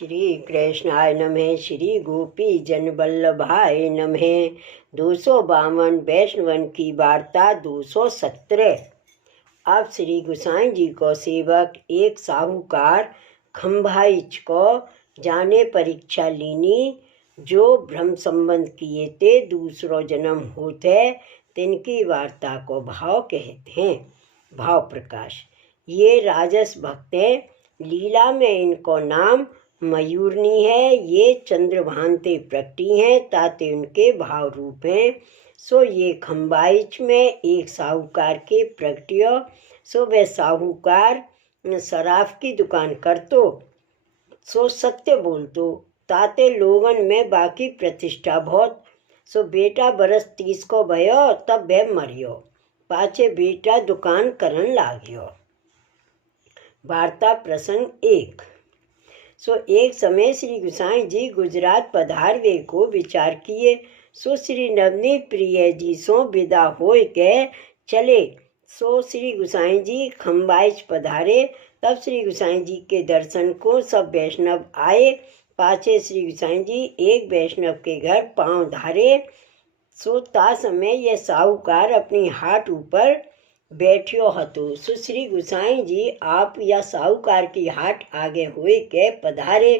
श्री कृष्णाय नमः। श्री गोपी जन वल्लभाय नमः। 252 वैष्णवन की वार्ता 217। अब श्री गोसाई जी को सेवक एक साहूकार खंभाइच को जाने परीक्षा लीनी, जो ब्रह्म संबंध किए ते दूसरो जन्म होते, तिनकी वार्ता को भाव कहते हैं। भाव प्रकाश। ये राजस भक्त हैं, लीला में इनको नाम मयूरनी है। ये चंद्रभानते प्रकटी हैं, ताते उनके भाव रूप हैं। सो ये खंबाइच में एक साहूकार के प्रगटियो। सो वह साहूकार शराब की दुकान करतो, सो सत्य बोलतो, ताते लोगन में बाकी प्रतिष्ठा बहुत। सो बेटा बरस 30 को भयो, तब वह मरियो। पाछे बेटा दुकान करन लाग्यो। वार्ता प्रसंग 1। सो एक समय श्री गोसाई जी गुजरात पधारवे को विचार किए। सो श्री नवनीत प्रिय जी सो विदा होय के चले। सो श्री गोसाई जी खंबाइच पधारे। तब श्री गोसाई जी के दर्शन को सब वैष्णव आए। पाछे श्री गोसाई जी एक वैष्णव के घर पांव धारे। सो ता समय यह साहूकार अपनी हाट ऊपर बैठियो हतो। सो श्री गोसाई जी आप या साहूकार की हाट आगे हुए के पधारे।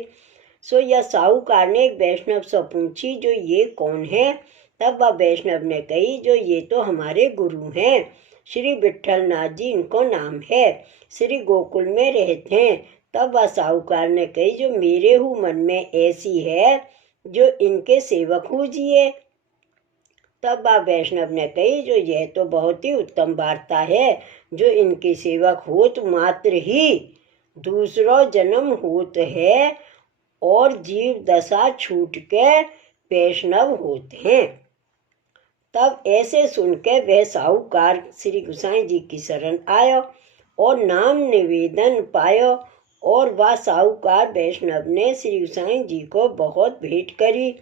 सो यह साहूकार ने एक वैष्णव से पूछी, जो ये कौन है? तब वह वैष्णव ने कही, जो ये तो हमारे गुरु हैं, श्री विठल नाथ जी इनको नाम है, श्री गोकुल में रहते हैं। तब वह साहूकार ने कही, जो मेरे हूँ मन में ऐसी है, जो इनके सेवक हो जिए। तब वह वैष्णव ने कही, जो यह तो बहुत ही उत्तम वार्ता है, जो इनके सेवक होत मात्र ही दूसरो जन्म होत है और जीव दशा छूट के वैष्णव होते हैं। तब ऐसे सुन के वह साहूकार श्री गोसाई जी की शरण आयो और नाम निवेदन पायो। और वह साहूकार वैष्णव ने श्री गोसाई जी को बहुत भेंट करी।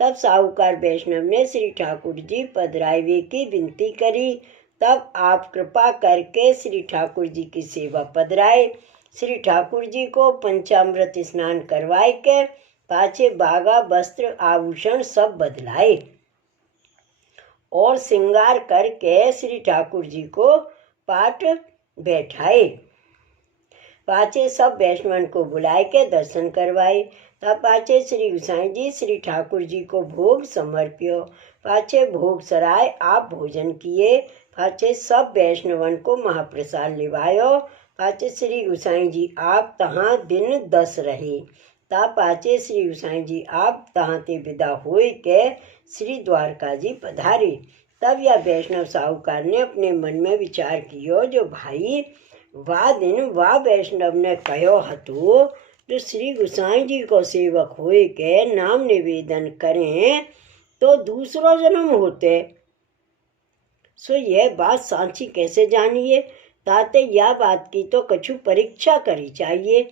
तब साहूकार वैष्णव ने श्री ठाकुर जी पधरावे की विनती करी। तब आप कृपा करके श्री ठाकुर जी की सेवा पधराए। श्री ठाकुर जी को पंचामृत स्नान करवाए के पाछे बागा वस्त्र आभूषण सब बदलाए और श्रृंगार करके श्री ठाकुर जी को पाठ बैठाए। पाछे सब वैष्णवन को बुलाए के दर्शन करवाए। तब पाछे श्री गोसाई जी श्री ठाकुर जी को भोग समर्पियो। पाछे भोग सराय आप भोजन किए। पाछे सब वैष्णवन को महाप्रसाद लिवायो। पाछे श्री गोसाई जी आप तहाँ दिन 10 रहे। तब पाछे श्री गोसाई जी आप तहाँ ते विदा होए के श्री द्वारका जी पधारे। तब यह वैष्णव साहूकार ने अपने मन में विचार कियो, जो भाई वाह दिन वाह वैष्णव ने कहो हतो, जो श्री गोसाई जी को सेवक होए के नाम निवेदन करें तो दूसरो जन्म होते। सो यह बात सांची कैसे जानिए? ताते यह बात की तो कछु परीक्षा करी चाहिए।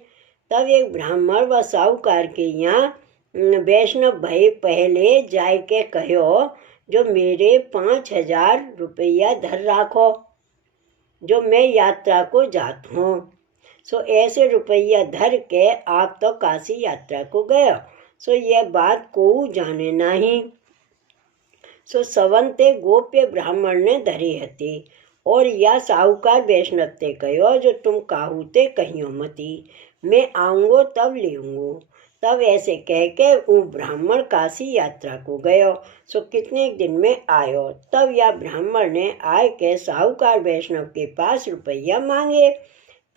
तब एक ब्राह्मण व साहूकार के यहाँ वैष्णव भय पहले जाय के कहो, जो मेरे 5000 रुपया धर राखो, जो मैं यात्रा को जात हूँ। सो ऐसे रुपया धर के आप तो काशी यात्रा को गए। सो यह बात को जाने नहीं। सो सवंते गोप्य ब्राह्मण ने धरे हते और या साहूकार वैष्णव ते कहो, जो तुम काहूते कहियो मती, मैं आऊँगो तब लेऊँगो। तब ऐसे कह के वो ब्राह्मण काशी यात्रा को गयो। सो कितने दिन में आयो। तब यह ब्राह्मण ने आए के साहूकार वैष्णव के पास रुपया मांगे।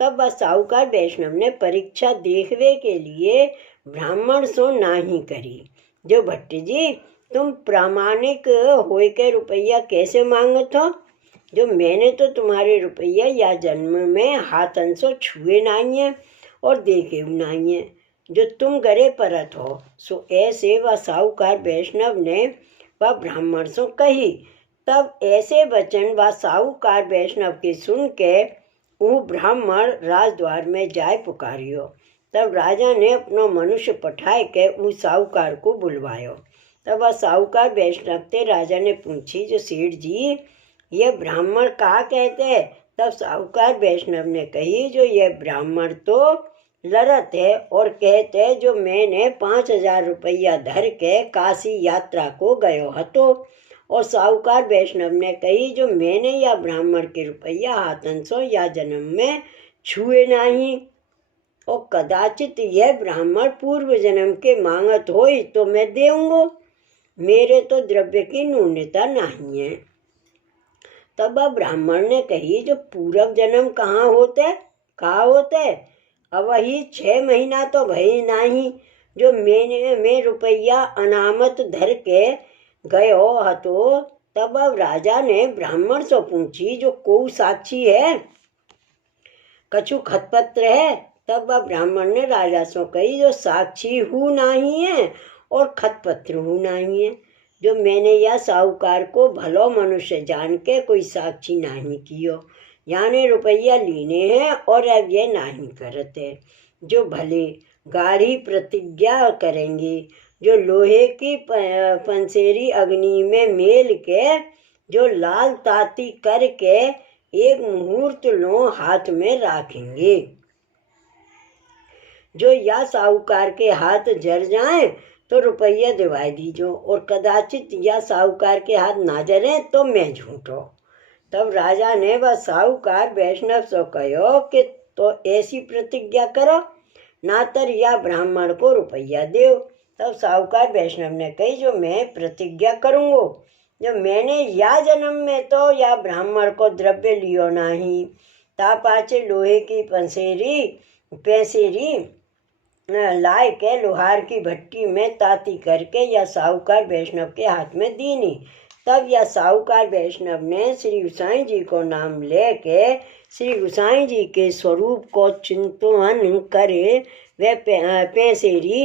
तब वह साहूकार वैष्णव ने परीक्षा देखने के लिए ब्राह्मण सो नाही करी, जो भट्ट जी तुम प्रामाणिक होए के रुपया कैसे मांगत हो, जो मैंने तो तुम्हारे रुपया या जन्म में हाथन सो छुए नहीं है और देखे नहीं है, जो तुम गरे परत हो। सो ऐसे वह साहूकार वैष्णव ने वह ब्राह्मण सो कही। तब ऐसे वचन वह साहूकार वैष्णव के सुन के वो ब्राह्मण राजद्वार में जाय पुकारियो। तब राजा ने अपना मनुष्य पठाए के उस साहूकार को बुलवायो। तब वह साहूकार वैष्णव ते राजा ने पूछी, जो सेठ जी ये ब्राह्मण कहा कहते? तब साहूकार वैष्णव ने कही, जो यह ब्राह्मण तो लड़त है और कहते जो मैंने 5,000 रुपया धर के काशी यात्रा को गयो हतो। और साहूकार वैष्णव ने कही जो मैंने या ब्राह्मण के रुपया हाथन सो या जन्म में छुए नहीं। और कदाचित यह ब्राह्मण पूर्व जन्म के मांगत होई तो मैं देऊंगो, मेरे तो द्रव्य की न्यूनता नहीं है। तब ब्राह्मण ने कही जो पूर्व जन्म कहाँ होते, अब वही 6 महीना तो भई नहीं जो मैं रुपया अनामत धर के गयो हतो। तब अब राजा ने ब्राह्मण से पूछी जो को साक्षी है, कछु खतपत्र है। तब ब्राह्मण ने राजा से कही जो साक्षी हूँ नहीं है और खतपत्र हूँ नहीं है, जो मैंने यह साहूकार को भलो मनुष्य जान के कोई साक्षी नहीं कियो, यानी रुपया लेने हैं और अब ये नहीं करते। जो भले गाढ़ी प्रतिज्ञा करेंगे, जो लोहे की पंसेरी अग्नि में मेल के, जो लाल ताती करके एक मुहूर्त लो हाथ में रखेंगे, जो या साहूकार के हाथ जर जाए तो रुपया दिवाई दीजो, और कदाचित या साहूकार के हाथ ना जरे तो मैं झूठो। तब राजा ने वह साहूकार वैष्णव से कहो कि तो ऐसी प्रतिज्ञा करो, नातर या ब्राह्मण को रुपया दो। तब साहूकार वैष्णव ने कही जो मैं प्रतिज्ञा करूँगो, जो मैंने या जन्म में तो या ब्राह्मण को द्रव्य लियो नहीं। ता पाचे लोहे की पैसेरी लाए के लोहार की भट्टी में ताती करके या साहूकार वैष्णव के हाथ में दीनी। तब यह साहूकार वैष्णव ने श्री गोसाई जी को नाम लेके श्री गोसाई जी के स्वरूप को चिंतन करे वे पैसेरी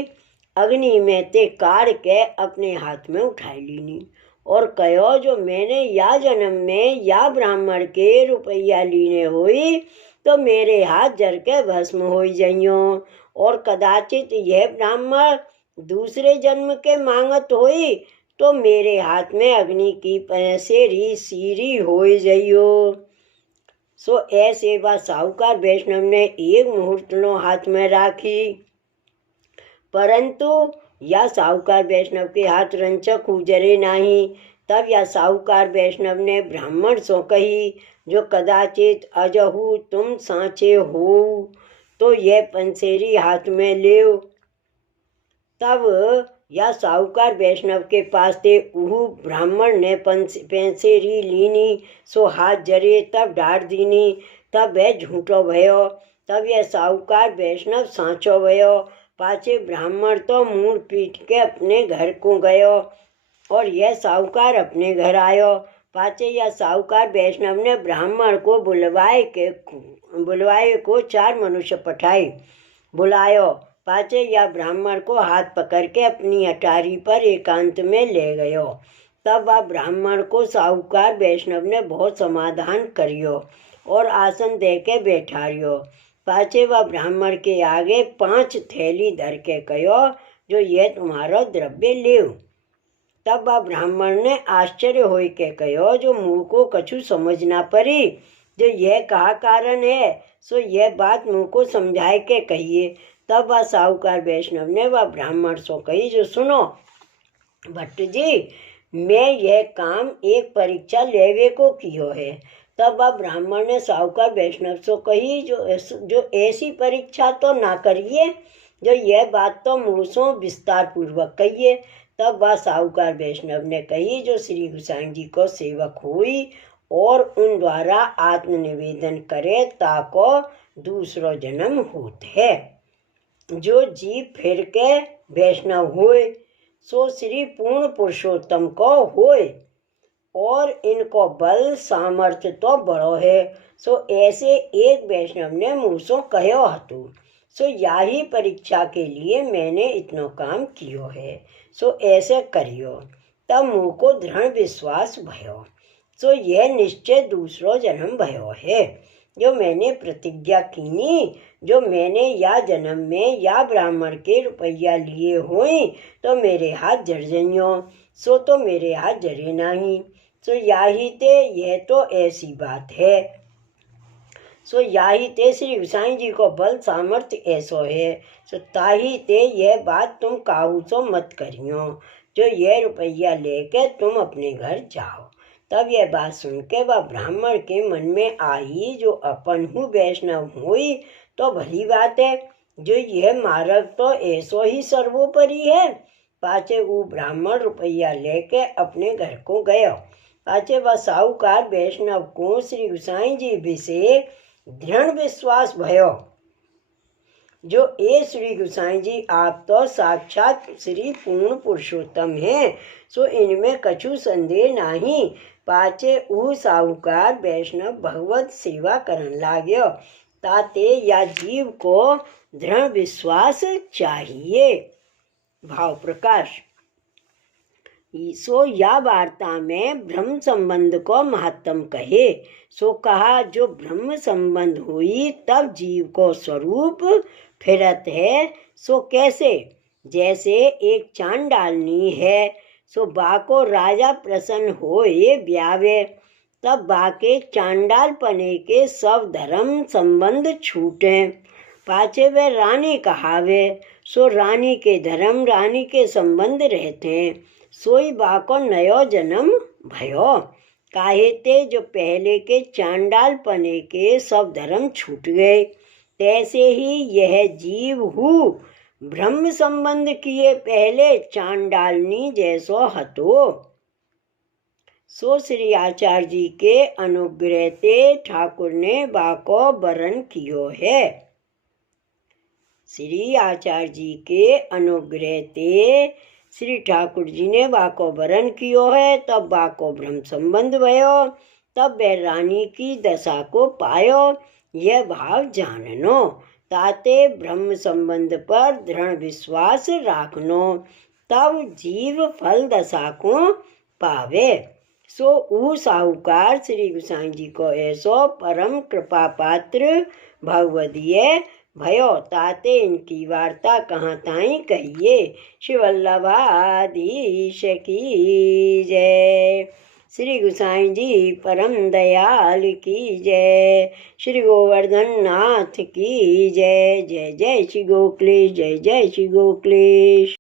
अग्नि में ते काढ़ के अपने हाथ में उठाई लीनी और कहो जो मैंने या जन्म में या ब्राह्मण के रुपया लीने हुई तो मेरे हाथ जर के भस्म हो जाइयो, और कदाचित यह ब्राह्मण दूसरे जन्म के मांगत होई तो मेरे हाथ में अग्नि की पैसेरी सीरी हो जाइयो। सो ऐसे वह साहूकार वैष्णव ने एक मुहूर्त नो हाथ में राखी, परंतु या साहूकार वैष्णव के हाथ रंचक उजरे नहीं। तब या साहूकार वैष्णव ने ब्राह्मण सो कही जो कदाचित अजहू तुम सांचे हो तो यह पंसेरी हाथ में ले। तब या साहूकार वैष्णव के पास थे उहू ब्राह्मण ने पंसेरी लीनी, सो हाथ जरे तब डाट दीनी। तब वह झूठो भयो। तब यह साहूकार वैष्णव सांचो भयो। पाछे ब्राह्मण तो मुंह पीट के अपने घर को गयो और यह साहूकार अपने घर आयो। पाछे यह साहूकार वैष्णव ने ब्राह्मण को बुलवाए को 4 मनुष्य बुलायो। पाछे या ब्राह्मण को हाथ पकड़ के अपनी अटारी पर एकांत में ले गयो। तब वह ब्राह्मण को साहूकार वैष्णव ने बहुत समाधान करियो और आसन दे के बैठारियो। पाछे वह ब्राह्मण के आगे 5 थैली धर के कहो जो ये तुम्हारो द्रव्य लेव। तब वह ब्राह्मण ने आश्चर्य होई के कहो जो मुँह को कछु समझ ना पड़ी, जो यह कहा कारण है, सो यह बात मुँह को समझाए के कहिए। तब वह साहूकार वैष्णव ने वह ब्राह्मण सो कही जो सुनो भट्ट जी, मैं यह काम एक परीक्षा लेवे को कियो है। तब वह ब्राह्मण ने साहूकार वैष्णव सो कही जो ऐसी परीक्षा तो ना करिए, जो यह बात तो मुँह सो विस्तार पूर्वक कहिए। तब वह साहूकार वैष्णव ने कही जो श्री गोसाई जी को सेवक हुई और उन द्वारा आत्मनिवेदन करे ताको दूसरो जन्म होत है। जो जीव फिर के वैष्णव होए सो श्री पूर्ण पुरुषोत्तम को होए और इनको बल सामर्थ्य तो बड़ो है। सो ऐसे एक वैष्णव ने मुँह सो कहो हतु। सो यही परीक्षा के लिए मैंने इतनो काम कियो है, सो ऐसे करियो। तब मुँह को दृढ़ विश्वास भयो। सो यह निश्चय दूसरो जन्म भयो है, जो मैंने प्रतिज्ञा कीनी, जो मैंने या जन्म में या ब्राह्मण के रुपया लिए हुई तो मेरे हाथ जर जइयो, सो तो मेरे हाथ जरे नहीं। सो यही ते यह तो ऐसी बात है। सो याही ते श्री गुसाई जी को बल सामर्थ्य ऐसो है। सो ताही ते यह बात तुम काहू सो मत करियो, जो यह रुपया लेके तुम अपने घर जाओ। तब यह बात सुन के वह ब्राह्मण के मन में आई, जो अपन हूँ वैष्णव हुई तो भली बात है, जो यह मार्ग तो ऐसो ही सर्वोपरि है। पाचे वो ब्राह्मण रुपया लेके अपने घर को गयो। पाचे वह साहूकार वैष्णव को श्री गुसाई जी विषय दृढ़ विश्वास भयो, जो ए श्री गुसाई जी आप तो साक्षात श्री पूर्ण पुरुषोत्तम हैं, सो इनमें कछु संदेह नहीं। पाचे ऊ साहूकार वैष्णव भगवत सेवा करन लाग्यो, ताते या जीव को दृढ़ विश्वास चाहिए। भाव प्रकाश। सो या वार्ता में ब्रह्म संबंध को महत्तम कहे। सो कहा, जो ब्रह्म संबंध हुई तब जीव को स्वरूप फिरत है। सो कैसे? जैसे एक चांडालनी है, सो बाको राजा प्रसन्न होए ब्यावे, तब बाके चांडालपने के सब धर्म संबंध छूटे। पाचे वे रानी कहावे, सो रानी के धर्म रानी के संबंध रहते हैं। सोई बाको नयो जन्म भयो, काहे ते जो पहले के चांडालपने के सब धर्म छूट गए। तैसे ही यह जीव हूँ ब्रह्म संबंध किए पहले चांडालनी जैसो हतो। सो श्री आचार्य जी के अनुग्रह ते ठाकुर ने बाको वरण कियो है। श्री आचार्य जी के अनुग्रह ते श्री ठाकुर जी ने बाको वरण कियो है, तब बाको ब्रह्म संबंध भयो, तब वह रानी की दशा को पायो। यह भाव जाननो, ताते ब्रह्म संबंध पर दृढ़ विश्वास राखनो, तब जीव फल दशा को पावे। सो ऊ साहूकार श्री गुसाई जी को ऐसो परम कृपा पात्र भगवदीय भयो, ताते इनकी वार्ता कहाँ ताई कहिए। श्री वल्लभाधीश की जय। श्री गुसाई जी परम दयाल की जय। श्री गोवर्धन नाथ की जय। जय जय श्री गोखलेश, जय जय श्री गोखलेश।